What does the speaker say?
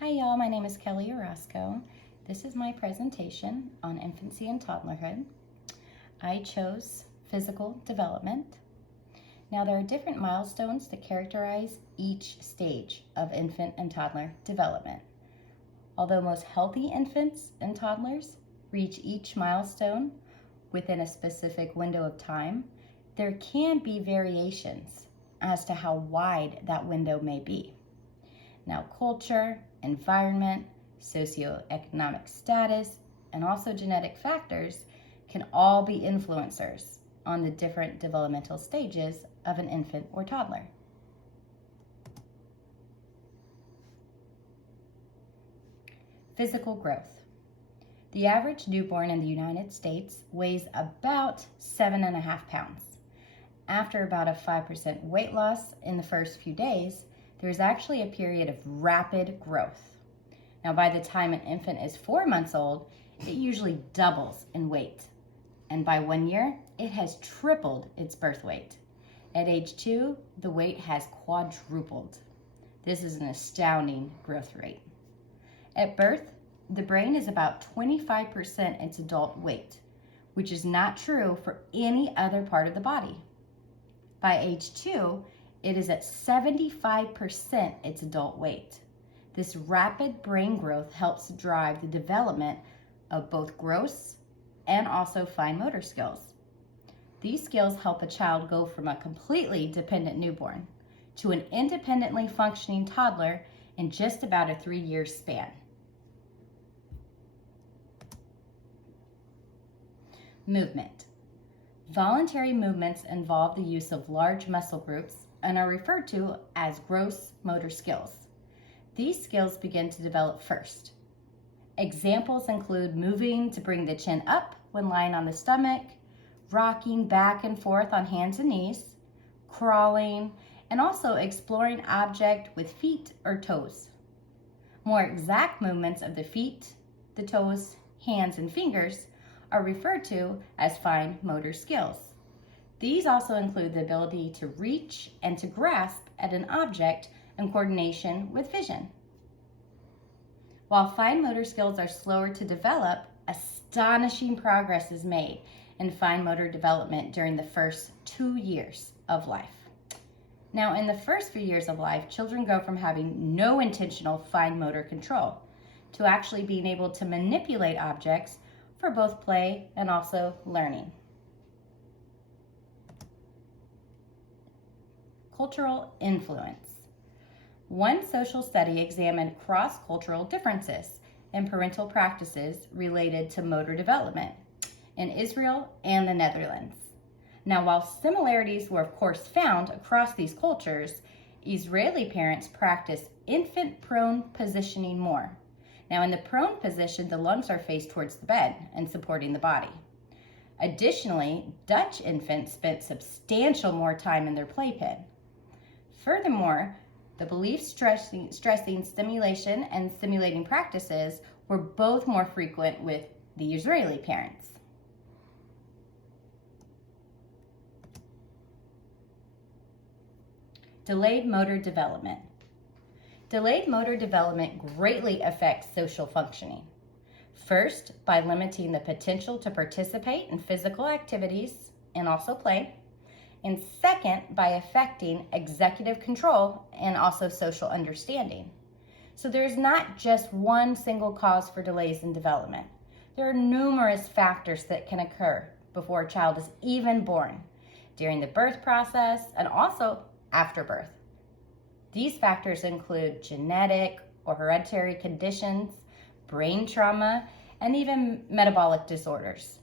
Hi y'all, my name is Kelly Orozco. This is my presentation on infancy and toddlerhood. I chose physical development. Now there are different milestones that characterize each stage of infant and toddler development. Although most healthy infants and toddlers reach each milestone within a specific window of time, there can be variations as to how wide that window may be. Now, culture, environment, socioeconomic status, and also genetic factors can all be influencers on the different developmental stages of an infant or toddler. Physical growth. The average newborn in the United States weighs about 7.5 pounds. After about a 5% weight loss in the first few days, there's actually a period of rapid growth. Now, by the time an infant is 4 months old, it usually doubles in weight. And by 1 year, it has tripled its birth weight. At age 2, the weight has quadrupled. This is an astounding growth rate. At birth, the brain is about 25% its adult weight, which is not true for any other part of the body. By age 2, it is at 75% its adult weight. This rapid brain growth helps drive the development of both gross and also fine motor skills. These skills help a child go from a completely dependent newborn to an independently functioning toddler in just about a 3-year span. Movement. Voluntary movements involve the use of large muscle groups and are referred to as gross motor skills. These skills begin to develop first. Examples include moving to bring the chin up when lying on the stomach, rocking back and forth on hands and knees, crawling, and also exploring object with feet or toes. More exact movements of the feet, the toes, hands, and fingers are referred to as fine motor skills. These also include the ability to reach and to grasp at an object in coordination with vision. While fine motor skills are slower to develop, astonishing progress is made in fine motor development during the first 2 years of life. Now, in the first few years of life, children go from having no intentional fine motor control to actually being able to manipulate objects for both play and also learning. Cultural influence. One social study examined cross-cultural differences in parental practices related to motor development in Israel and the Netherlands. Now, while similarities were of course found across these cultures, Israeli parents practice infant prone positioning more. Now, in the prone position, the lungs are faced towards the bed and supporting the body. Additionally, Dutch infants spent substantial more time in their playpen. Furthermore, the belief stressing stimulation and stimulating practices were both more frequent with the Israeli parents. Delayed motor development. Delayed motor development greatly affects social functioning. First, by limiting the potential to participate in physical activities and also play. And second, by affecting executive control and also social understanding. So there's not just one single cause for delays in development. There are numerous factors that can occur before a child is even born, during the birth process, and also after birth. These factors include genetic or hereditary conditions, brain trauma, and even metabolic disorders.